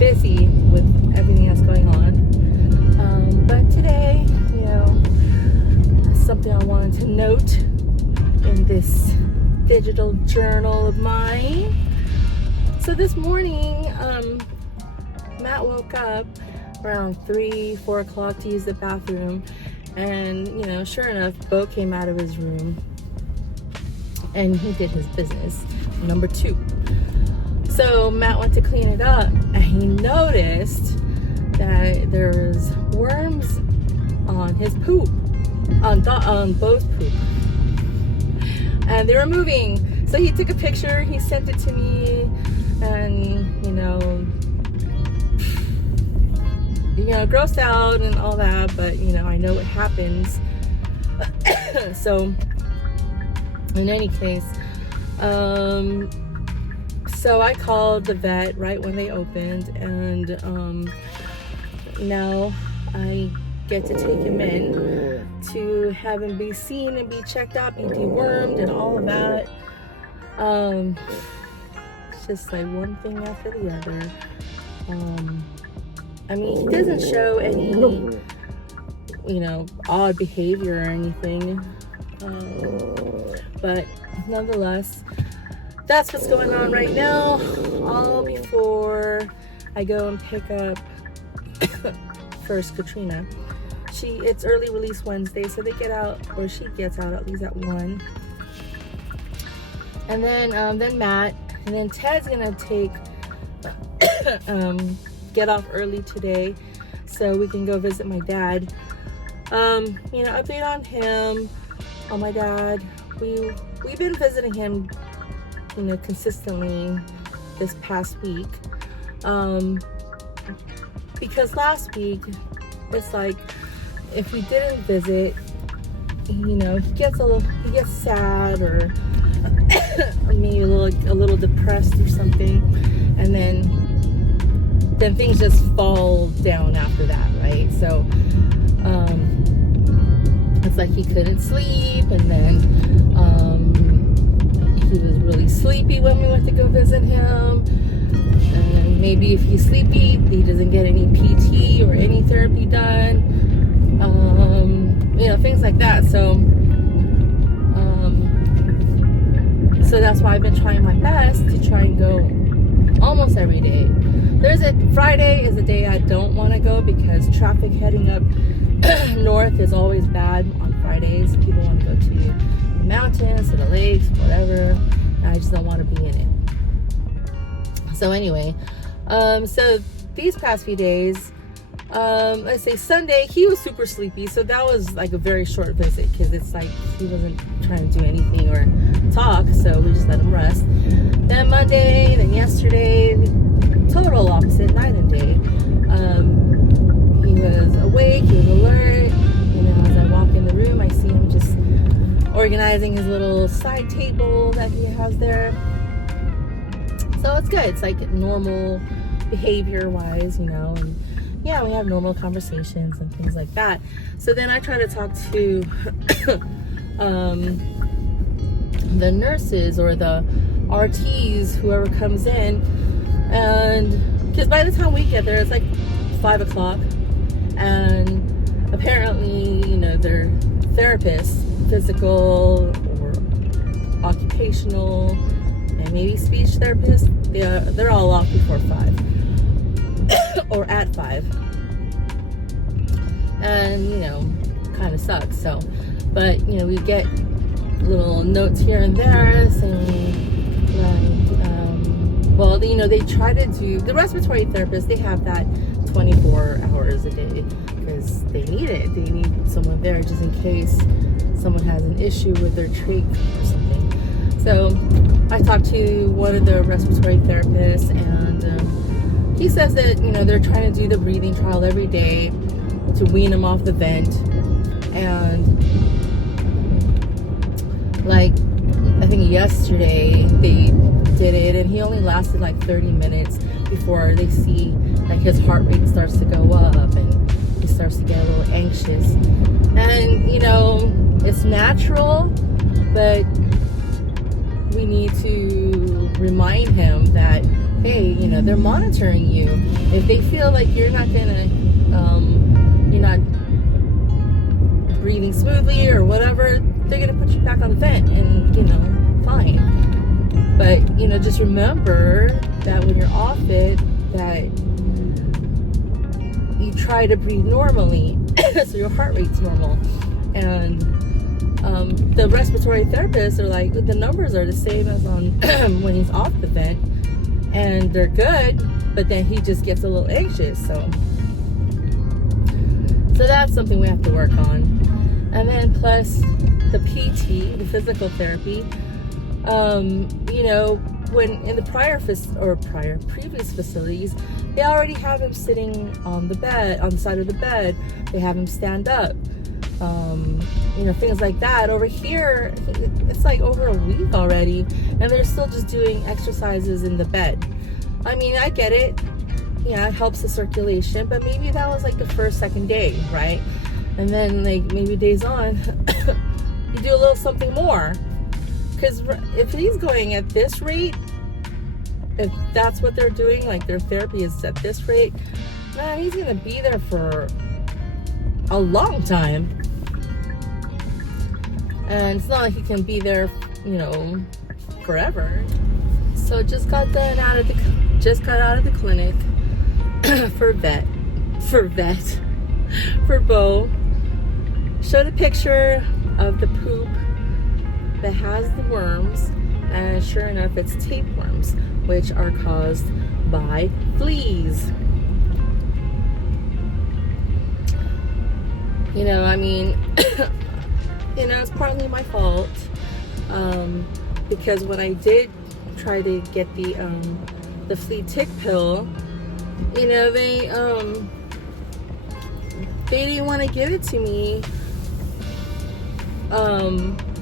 busy with everything that's going on. But today, that's something I wanted to note in this digital journal of mine. So this morning, Matt woke up around 3-4 o'clock to use the bathroom, and sure enough, Beau came out of his room and he did his business, number 2. So Matt went to clean it up, and he noticed that there was worms on his poop, on Beau's poop, and they were moving. So he took a picture, he sent it to me, and grossed out and all that, but I know what happens. So in any case, so I called the vet right when they opened, and now I get to take him in to have him be seen and be checked out, be dewormed and all of that. It's just like one thing after the other. He doesn't show any, odd behavior or anything. But nonetheless, that's what's going on right now. All before I go and pick up first Katrina. It's early release Wednesday, so they get out, or she gets out at least at 1. And then Matt, and then Ted's gonna take get off early today so we can go visit my dad. Update on him, on my dad. We've been visiting him consistently this past week, because last week it's like if we didn't visit, he gets sad or maybe a little depressed or something, and then things just fall down after that, right? So it's like he couldn't sleep, and then he was really sleepy when we went to go visit him, and maybe if he's sleepy he doesn't get any PT or any therapy done, things like that. So that's why I've been trying my best to try and go almost every day. Friday is a day I don't want to go because traffic heading up north is always bad on Fridays. People want to go to the mountains, to the lakes, whatever. I just don't want to be in it. So anyway, so these past few days, let's say Sunday, he was super sleepy, so that was like a very short visit because it's like he wasn't trying to do anything or talk, so we just let him rest. Then Monday, then yesterday, total opposite, night and day. He was awake, he was alert. As I walk in the room, I see him just organizing his little side table that he has there. So it's good. It's like normal behavior wise, and yeah, we have normal conversations and things like that. So then I try to talk to the nurses or the RTs, whoever comes in, and because by the time we get there, it's like 5 o'clock, and apparently, they're therapists, physical or occupational, and maybe speech therapists. They're all off before 5 or at 5, and kind of sucks. So, but we get little notes here and there saying they try to do, the respiratory therapists, they have that 24 hours a day because they need it. They need someone there just in case someone has an issue with their trach or something. So I talked to one of the respiratory therapists, and he says that they're trying to do the breathing trial every day to wean him off the vent, and like I think yesterday they did it, and he only lasted like 30 minutes before they see like his heart rate starts to go up and he starts to get a little anxious. And it's natural, but we need to remind him that hey, they're monitoring you. If they feel like you're not breathing smoothly or whatever, they're gonna put you back on the vent, and fine. But just remember that when you're off it, that you try to breathe normally, so your heart rate's normal. And the respiratory therapists are like, the numbers are the same as on when he's off the vent, and they're good, but then he just gets a little anxious. So that's something we have to work on. And then plus the PT, the physical therapy, when in the previous facilities, they already have him sitting on the side of the bed. They have him stand up. Things like that. Over here, it's like over a week already, and they're still just doing exercises in the bed. I mean, I get it. Yeah, it helps the circulation, but maybe that was like the second day, right? And then like maybe days on, you do a little something more. Because if he's going at this rate, if that's what they're doing, like their therapy is at this rate, man, he's gonna be there for a long time. And it's not like he can be there, forever. So just got out of the clinic for Beau. Showed a picture of the poop that has the worms, and sure enough, it's tapeworms, which are caused by fleas. It's partly my fault, because when I did try to get the flea tick pill, they didn't want to give it to me,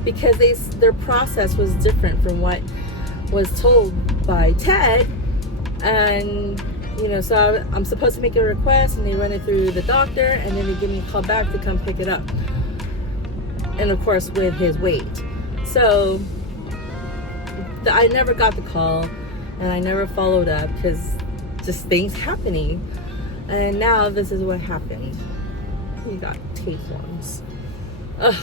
because their process was different from what was told by Ted. And so I'm supposed to make a request, and they run it through the doctor, and then they give me a call back to come pick it up, and of course with his weight. So I never got the call, and I never followed up, because just things happening. And now this is what happened. He got tapeworms. Ugh.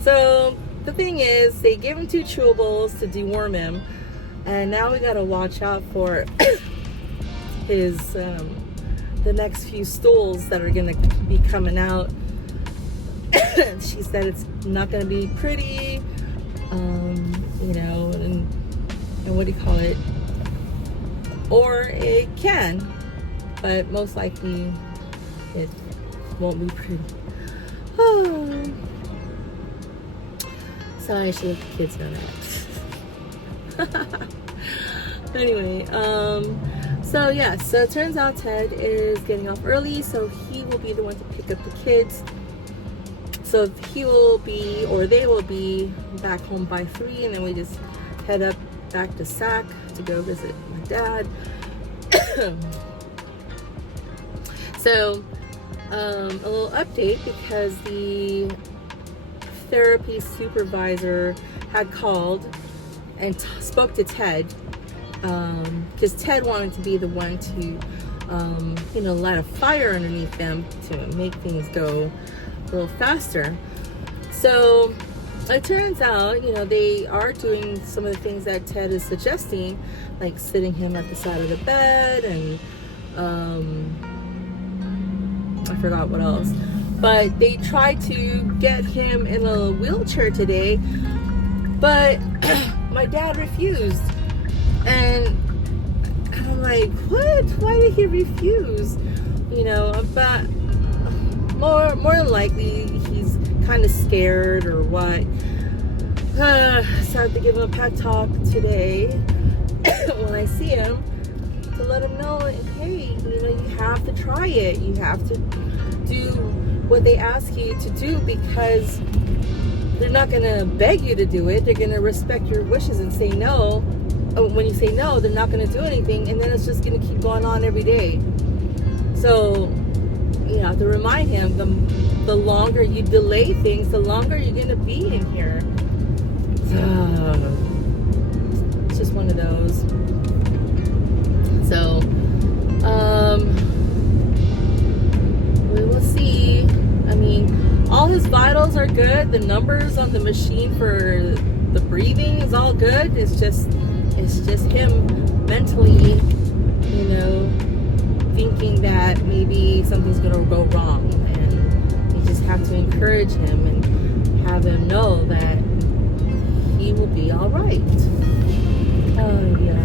So the thing is, they gave him 2 chewables to deworm him, and now we gotta watch out for his the next few stools that are gonna be coming out. She said it's not gonna be pretty, and what do you call it? Or it can, but most likely it won't be pretty. Oh. Sorry, I should let the kids know that. Anyway, so it turns out Ted is getting off early, so he will be the one to pick up the kids. So they will be back home by 3, and then we just head up back to Sac to go visit my dad. So, a little update, because the therapy supervisor had called and spoke to Ted, because Ted wanted to be the one to light a fire underneath them to make things go a little faster. So it turns out they are doing some of the things that Ted is suggesting, like sitting him at the side of the bed, and I forgot what else. But they tried to get him in a wheelchair today, but my dad refused. And I'm like, what? Why did he refuse? But more than likely he's kind of scared or what. So I have to give him a pep talk today when I see him, to let him know, hey, you have to try it. You have to do what they ask you to do, because they're not going to beg you to do it. They're going to respect your wishes and say no. When you say no, they're not going to do anything, and then it's just going to keep going on every day. So you have to remind him, the longer you delay things, the longer you're going to be in here. So it's just one of those. So we will see. I mean, all his vitals are good. The numbers on the machine for the breathing is all good. It's just him mentally, you know, thinking that maybe something's gonna go wrong, and you just have to encourage him and have him know that he will be all right. Oh yeah.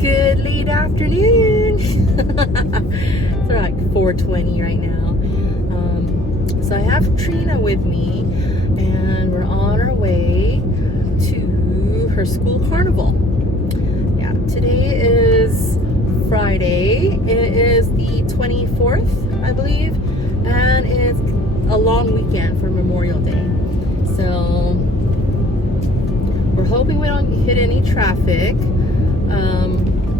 Good late afternoon. It's like 4:20 right now. So I have Trina with me, and we're on our way to her school carnival. Yeah, today is Friday. It is the 24th, I believe, and it's a long weekend for Memorial Day. So we're hoping we don't hit any traffic.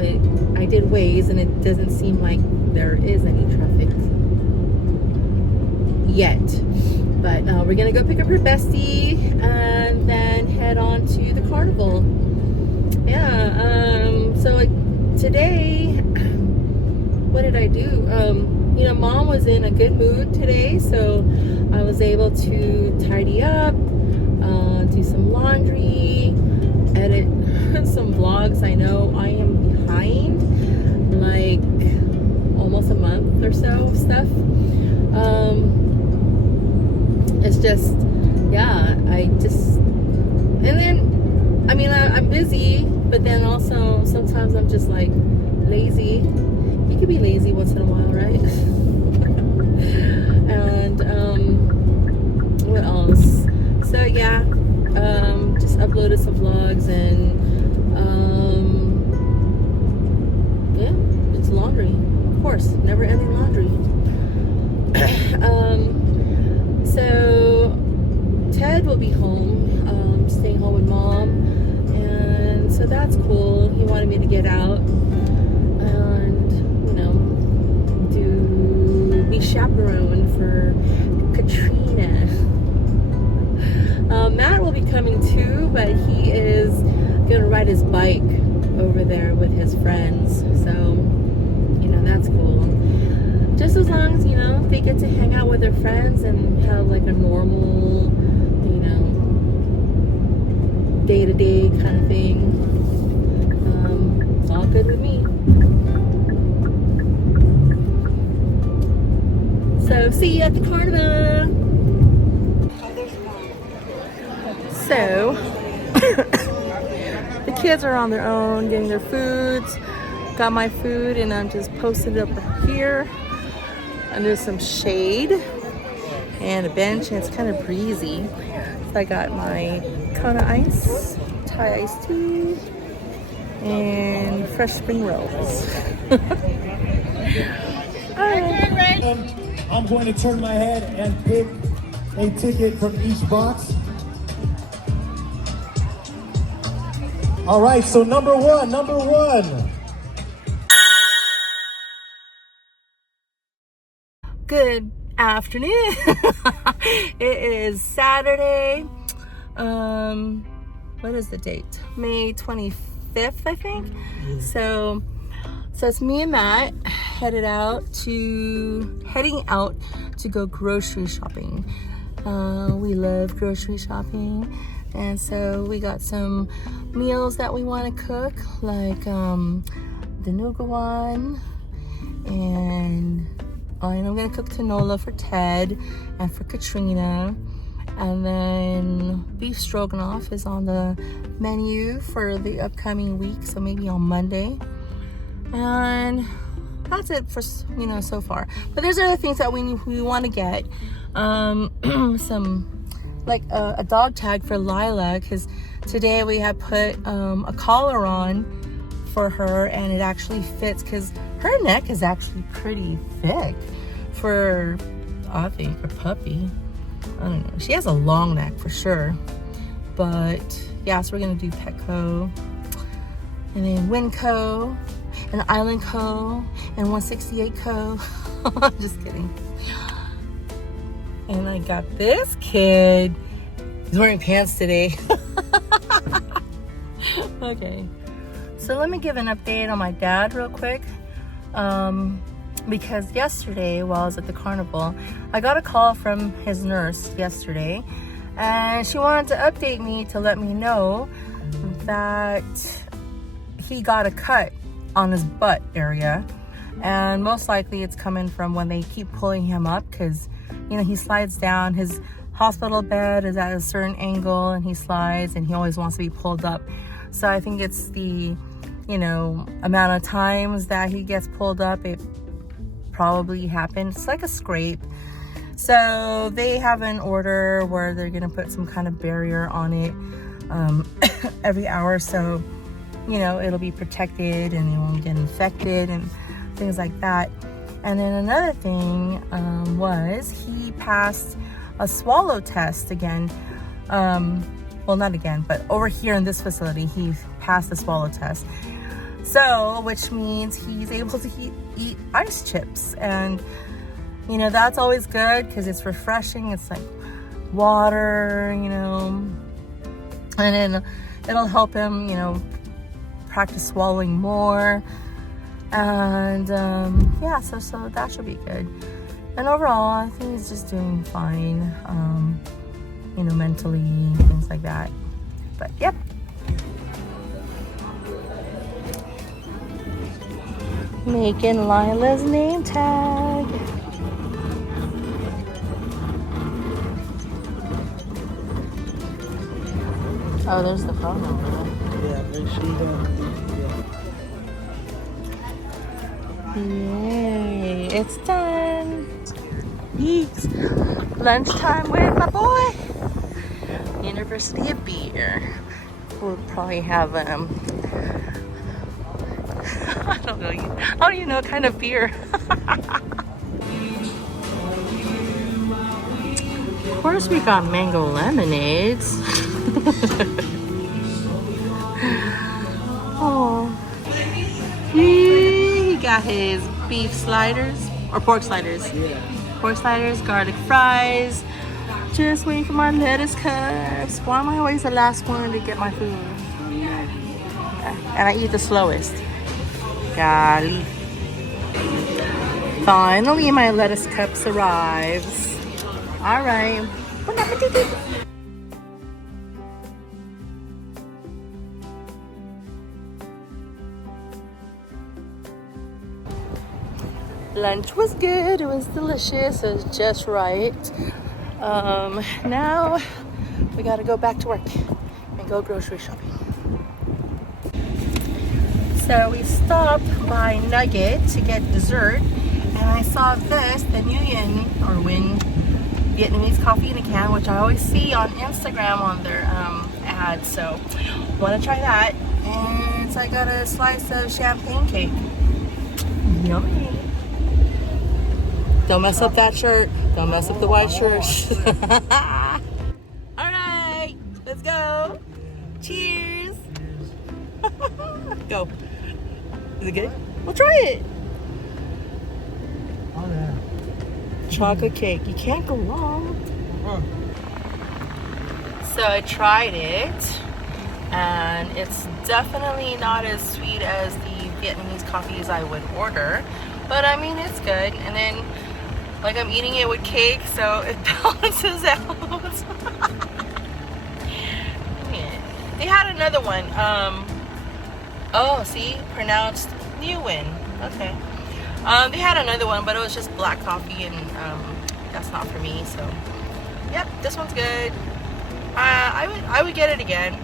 But I did Waze, and it doesn't seem like there is any traffic yet. But we're gonna go pick up her bestie and then head on to the carnival. Yeah. So today, what did I do? You know, Mom was in a good mood today, so I was able to tidy up, do some laundry, edit some vlogs. I know I am behind like almost a month or so of stuff. It's just, yeah, and then, I mean, I'm busy, but then also sometimes I'm just like lazy. You can be lazy once in a while, right? And what else? So yeah, just uploaded some vlogs, and yeah, it's laundry, of course, never ending laundry. So Ted will be home, staying home with Mom, and so that's cool. He wanted me to get out and, you know, be chaperone for Katrina. Matt will be coming too, but he is gonna ride his bike over there with his friends, so, you know, that's cool. Just as long as, you know, they get to hang out with their friends and have like a normal, you know, day-to-day kind of thing, it's all good with me. So see you at the carnival. So the kids are on their own getting their foods. Got my food, and I'm just posted up here under some shade and a bench, and it's kind of breezy. So I got my Kona ice, Thai iced tea, and fresh spring rolls. I'm going to turn my head and pick a ticket from each box. All right, so number one. Good afternoon. It is Saturday. What is the date? May 25th, I think. So it's me and Matt heading out to go grocery shopping. We love grocery shopping, and so we got some meals that we want to cook, like the Nugget one, and I'm gonna cook tinola for Ted and for Katrina, and then beef stroganoff is on the menu for the upcoming week, so maybe on Monday. And that's it for, you know, so far. But there's other things that we want to get. Some like a dog tag for Lyla, because today we had put a collar on for her, and it actually fits because her neck is actually pretty thick for, I think, a puppy. I don't know. She has a long neck for sure. But yeah, so we're gonna do Petco, and then Winco, and Island Co, and 168 Co. I'm just kidding. And I got this kid. He's wearing pants today. Okay. So let me give an update on my dad real quick. Because yesterday, while I was at the carnival, I got a call from his nurse yesterday. And she wanted to update me to let me know that he got a cut on his butt area. And most likely it's coming from when they keep pulling him up, because, you know, he slides down. His hospital bed is at a certain angle and he slides and he always wants to be pulled up. So I think it's the, you know, amount of times that he gets pulled up, it probably happened. It's like a scrape. So they have an order where they're gonna put some kind of barrier on it every hour, so you know it'll be protected and it won't get infected and things like that. And then another thing was he passed a swallow test again. Well, not again, but over here in this facility, he passed the swallow test. So, which means he's able to eat ice chips, and you know, that's always good because it's refreshing. It's like water, you know, and then it'll help him, you know, practice swallowing more. And yeah, so that should be good. And overall, I think he's just doing fine, you know, mentally, things like that. But yep. Making Lila's name tag. Oh, there's the phone number. Yeah, make sure you don't. Yay, it's done. Yeeks. Lunchtime with my boy. University of Beer. We'll probably have, I don't know. I don't even know what kind of beer. Of course, we got mango lemonades. Oh, he got his beef sliders or pork sliders. Yeah. Pork sliders, garlic fries. Just waiting for my lettuce cups. Why am I always the last one to get my food? And I eat the slowest. Golly. Finally, my lettuce cups arrives. All right. Bon appetit. Lunch was good. It was delicious. It was just right. Now we gotta go back to work and go grocery shopping. So we stopped by Nugget to get dessert, and I saw this, the Nguyen or Nguyen Vietnamese coffee in a can, which I always see on Instagram on their ads. So want to try that. And so I got a slice of champagne cake. Yummy. Don't mess up that shirt. Don't mess up the white shirt. All right, let's go. Cheers. Go. Is it good? We'll try it. Oh, yeah. Chocolate cake. You can't go wrong. Oh. So I tried it, and it's definitely not as sweet as the Vietnamese coffees I would order, but I mean, it's good. And then, like, I'm eating it with cake, so it balances out. Yeah. They had another one. Oh, see? Pronounced Nguyen. Okay. They had another one, but it was just black coffee, and that's not for me, so. Yep, this one's good. I would get it again.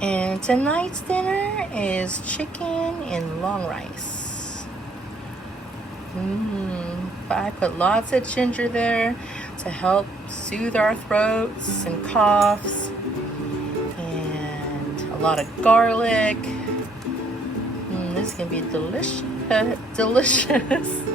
And tonight's dinner is chicken and long rice. But I put lots of ginger there to help soothe our throats and coughs. And a lot of garlic. This is gonna be delicious. Delicious.